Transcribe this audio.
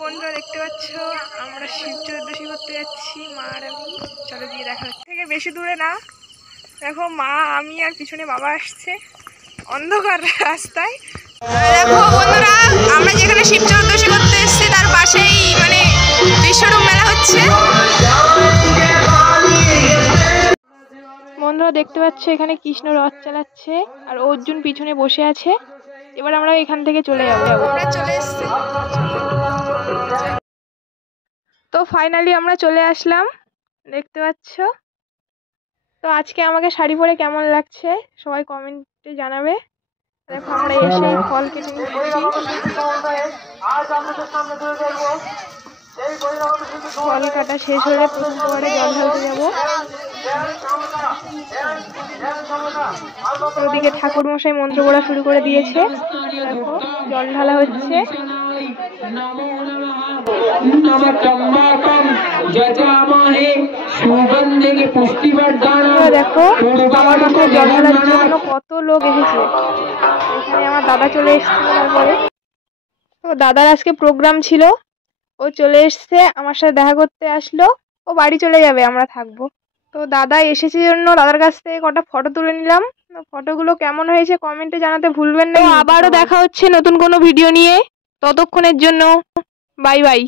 বন্ধুরা দেখতে পাচ্ছ আমরা শিব চতুর্দশী করতে যাচ্ছি, মা আর আমি। চলো গিয়ে দেখা হচ্ছে। থেকে বেশি দূরে না, দেখো মা আমি আর পিছনে বাবা আসছে অন্ধকার রাস্তায়। দেখো বন্ধুরা, আমরা যেখানে শিব চতুর্দশী করতে এসেছি তার পাশেই মানে বিশ্বরূপ মেলা হচ্ছে। বন্ধুরা দেখতে পাচ্ছ এখানে কৃষ্ণ রথ চালাচ্ছে আর অর্জুন পিছনে বসে আছে। এবার আমরা এখান থেকে চলে যাবো। আমরা চলে এসেছি, তো ফাইনালি আমরা চলে আসলাম, দেখতে পাচ্ছ। তো আজকে আমাকে শাড়ি পরে কেমন লাগছে সবাই কমেন্টে জানাবে। দেখো আমরা এসে ফল কেটে নিচ্ছি, ফল কাটা শেষ হলে প্রথম দুয়ারে জল ঢালতে যাবো। ওদিকে ঠাকুর মশাই মন্ত্র পড়া শুরু করে দিয়েছে, দেখো জল ঢালা হচ্ছে। দেখো আমার মাথায় জল ঢালার জন্য কত লোক এসেছে। এখানে আমার দাদা চলে এসেছিল, তারপরে তো দাদার আজকে প্রোগ্রাম ছিল, ও চলে এসছে আমার সাথে দেখা করতে আসলো। ও বাড়ি চলে যাবে, আমরা থাকবো। তো দাদা এসেছে জন্য দাদার কাছ থেকে কটা ফটো তুলে নিলাম। ফটোগুলো কেমন হয়েছে কমেন্টে জানাতে ভুলবেন না। আবারও দেখা হচ্ছে নতুন কোনো ভিডিও নিয়ে, ততক্ষণের জন্য বাই বাই।